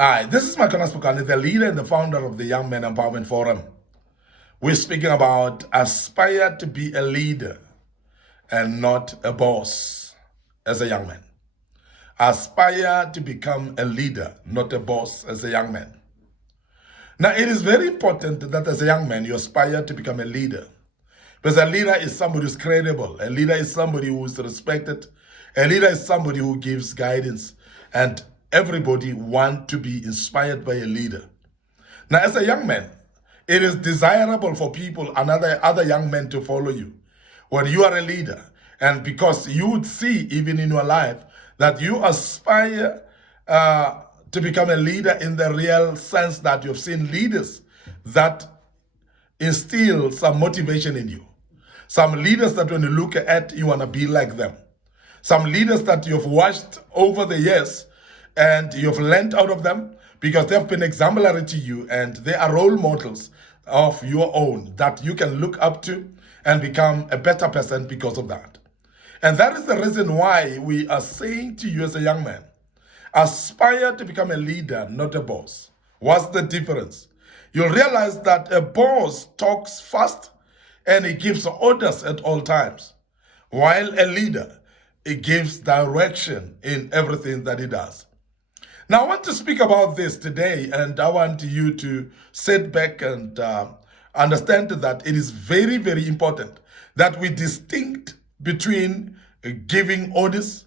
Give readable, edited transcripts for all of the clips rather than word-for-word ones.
Hi, this is Makonas Pukani, the leader and the founder of the Young Men Empowerment Forum. We're speaking about aspire to be a leader and not a boss as a young man. Aspire to become a leader, not a boss as a young man. Now, it is very important that as a young man, you aspire to become a leader. Because a leader is somebody who's credible. A leader is somebody who is respected. A leader is somebody who gives guidance. And everybody wants to be inspired by a leader. Now, as a young man, it is desirable for people, other young men to follow you when you are a leader. And because you would see, even in your life, that you aspire to become a leader in the real sense that you've seen leaders that instill some motivation in you. Some leaders that when you look at, you want to be like them. Some leaders that you've watched over the years and you've learned out of them because they've been exemplary to you and they are role models of your own that you can look up to and become a better person because of that. And that is the reason why we are saying to you as a young man, aspire to become a leader, not a boss. What's the difference? You'll realize that a boss talks fast and he gives orders at all times, while a leader, he gives direction in everything that he does. Now, I want to speak about this today, and I want you to sit back and understand that it is very, very important that we distinct between giving orders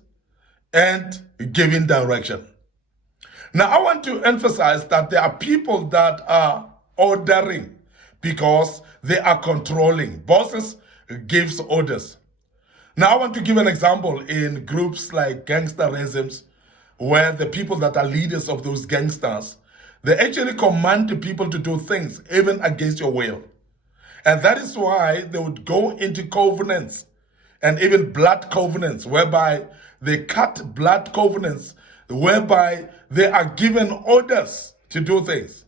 and giving direction. Now, I want to emphasize that there are people that are ordering because they are controlling. Bosses gives orders. Now, I want to give an example in groups like gangsterisms, where the people that are leaders of those gangsters, they actually command the people to do things even against your will. And that is why they would go into covenants and even blood covenants, whereby they cut blood covenants, whereby they are given orders to do things.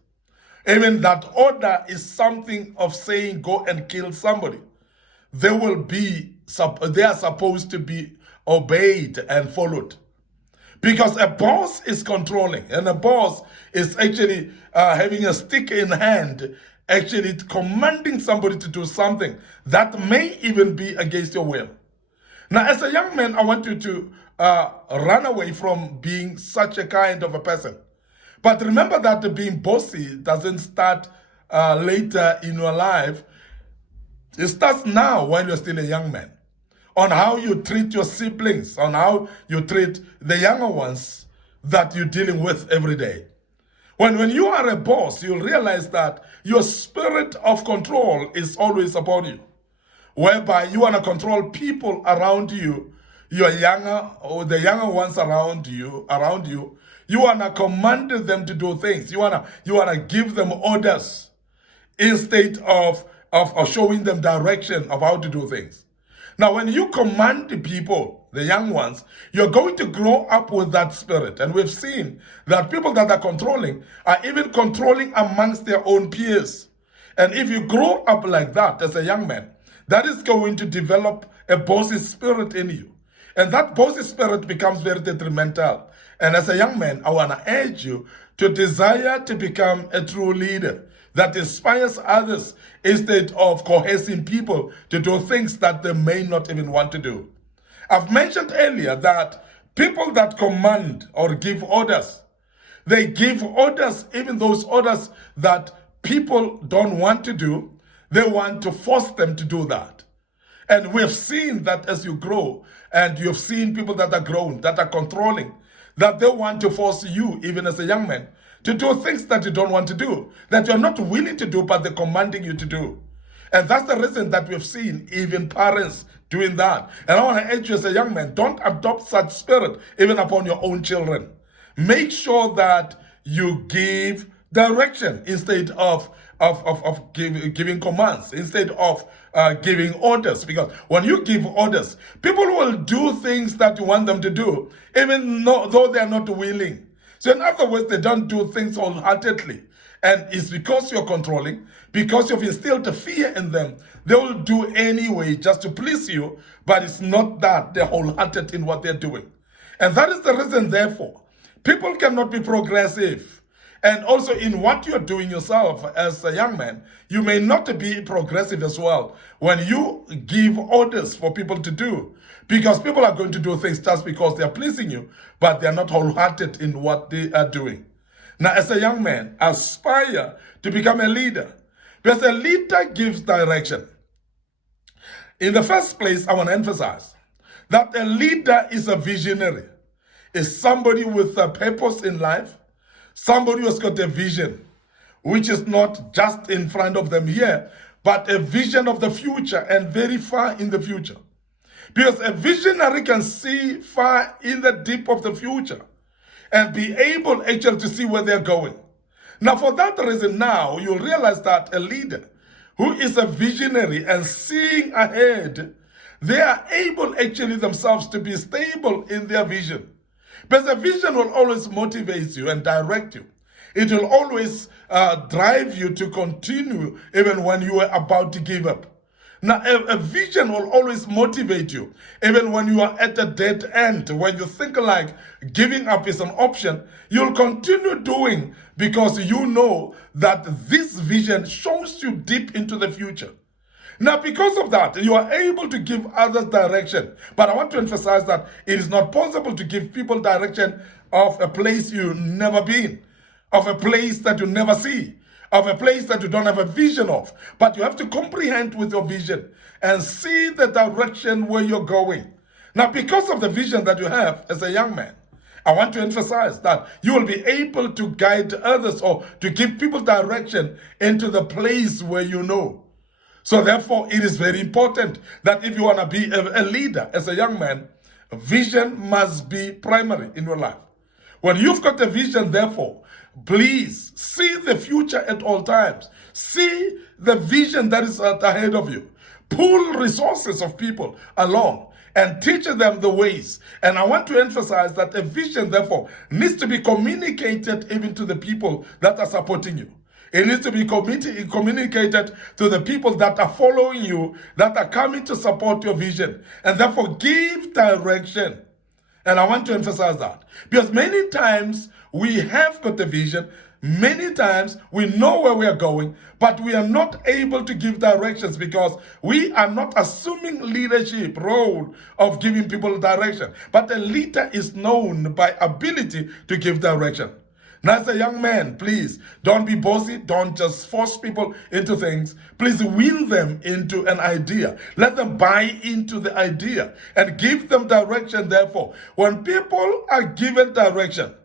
Even that order is something of saying go and kill somebody. They are supposed to be obeyed and followed. Because a boss is controlling, and a boss is actually having a stick in hand, actually commanding somebody to do something that may even be against your will. Now, as a young man, I want you to run away from being such a kind of a person. But remember that being bossy doesn't start later in your life. It starts now when you're still a young man. On how you treat your siblings, on how you treat the younger ones that you're dealing with every day. When you are a boss, you'll realize that your spirit of control is always upon you, whereby you want to control people around you, your younger or the younger ones around you. You want to command them to do things. You want to give them orders instead of showing them direction of how to do things. Now, when you command the people, the young ones, you're going to grow up with that spirit. And we've seen that people that are controlling are even controlling amongst their own peers. And if you grow up like that as a young man, that is going to develop a bossy spirit in you. And that bossy spirit becomes very detrimental. And as a young man, I want to urge you to desire to become a true leader that inspires others instead of coercing people to do things that they may not even want to do. I've mentioned earlier that people that command or give orders, they give orders, even those orders that people don't want to do, they want to force them to do that. And we have seen that as you grow, and you have seen people that are grown, that are controlling, that they want to force you, even as a young man, to do things that you don't want to do, that you're not willing to do, but they're commanding you to do. And that's the reason that we've seen even parents doing that. And I want to urge you as a young man, don't adopt such spirit even upon your own children. Make sure that you give direction instead of giving commands, instead of giving orders. Because when you give orders, people will do things that you want them to do, even though they are not willing. So in other words, they don't do things wholeheartedly. And it's because you're controlling, because you've instilled the fear in them, they will do anyway just to please you, but it's not that they're wholehearted in what they're doing. And that is the reason, therefore, people cannot be progressive. And also in what you're doing yourself as a young man, you may not be progressive as well when you give orders for people to do. Because people are going to do things just because they are pleasing you, but they are not wholehearted in what they are doing. Now, as a young man, aspire to become a leader. Because a leader gives direction. In the first place, I want to emphasize that a leader is a visionary. Is somebody with a purpose in life, somebody who has got a vision, which is not just in front of them here, but a vision of the future and very far in the future. Because a visionary can see far in the deep of the future and be able actually to see where they're going. Now, for that reason, now you'll realize that a leader who is a visionary and seeing ahead, they are able actually themselves to be stable in their vision. Because the vision will always motivate you and direct you. It will always drive you to continue even when you are about to give up. Now, a vision will always motivate you, even when you are at a dead end, when you think like giving up is an option, you'll continue doing because you know that this vision shows you deep into the future. Now, because of that, you are able to give others direction. But I want to emphasize that it is not possible to give people direction of a place you've never been, of a place that you never see, of a place that you don't have a vision of. But you have to comprehend with your vision and see the direction where you're going. Now, because of the vision that you have as a young man, I want to emphasize that you will be able to guide others or to give people direction into the place where you know. So therefore, it is very important that if you want to be a leader as a young man, vision must be primary in your life. When you've got a vision, therefore, please see the future at all times. See the vision that is ahead of you. Pull resources of people along and teach them the ways. And I want to emphasize that a vision, therefore, needs to be communicated even to the people that are supporting you. It needs to be communicated to the people that are following you, that are coming to support your vision. And therefore, give direction. And I want to emphasize that. Because many times we have got the vision, many times we know where we are going, but we are not able to give directions because we are not assuming leadership role of giving people direction. But a leader is known by ability to give direction. Now, as a young man, please don't be bossy. Don't just force people into things. Please win them into an idea. Let them buy into the idea and give them direction. Therefore, when people are given direction,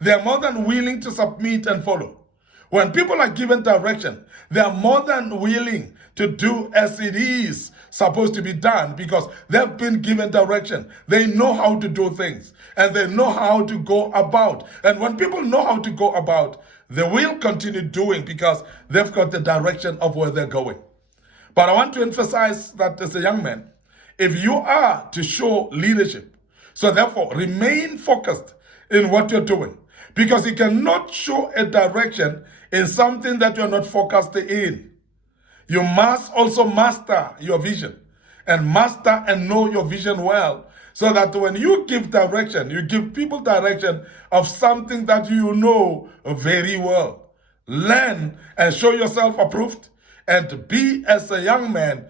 they are more than willing to submit and follow. When people are given direction, they are more than willing to do as it is supposed to be done because they've been given direction. They know how to do things and they know how to go about. And when people know how to go about, they will continue doing because they've got the direction of where they're going. But I want to emphasize that as a young man, if you are to show leadership, so therefore remain focused in what you're doing. Because you cannot show a direction in something that you're not focused in. You must also master your vision and master and know your vision well so that when you give direction, you give people direction of something that you know very well. Learn and show yourself approved and be as a young man,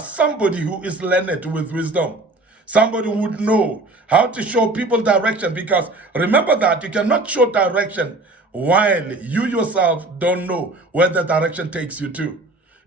somebody who is learned with wisdom. Somebody who would know how to show people direction because remember that you cannot show direction while you yourself don't know where the direction takes you to.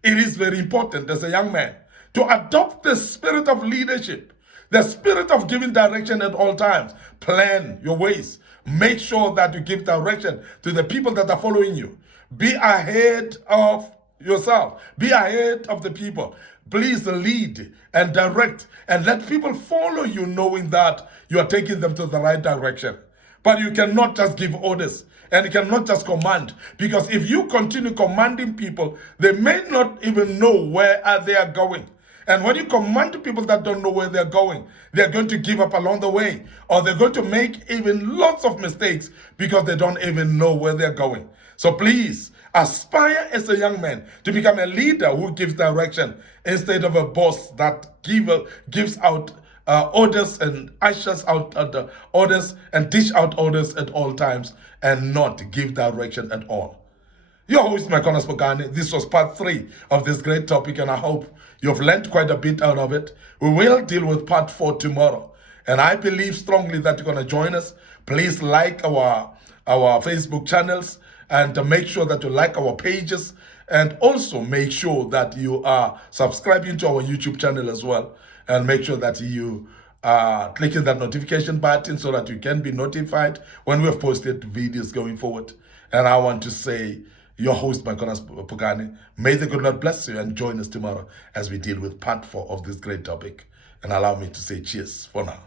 It is very important as a young man to adopt the spirit of leadership, the spirit of giving direction at all times. Plan your ways. Make sure that you give direction to the people that are following you. Be ahead of yourself. Be ahead of the people. Please lead and direct and let people follow you knowing that you are taking them to the right direction. But you cannot just give orders and you cannot just command because if you continue commanding people, they may not even know where they are going. And when you command people that don't know where they're going, they're going to give up along the way or they're going to make even lots of mistakes because they don't even know where they're going. So please, aspire as a young man to become a leader who gives direction instead of a boss that gives out orders and ushers out the orders and dish out orders at all times and not give direction at all. Your host, Mekonas Pokane. This was part 3 of this great topic, and I hope you've learned quite a bit out of it. We will deal with part 4 tomorrow, and I believe strongly that you're going to join us. Please like our Facebook channels, and make sure that you like our pages, and also make sure that you are subscribing to our YouTube channel as well, and make sure that you are clicking that notification button so that you can be notified when we have posted videos going forward. And I want to say, your host, Mekonas Pokane, may the good Lord bless you, and join us tomorrow as we deal with part 4 of this great topic. And allow me to say cheers for now.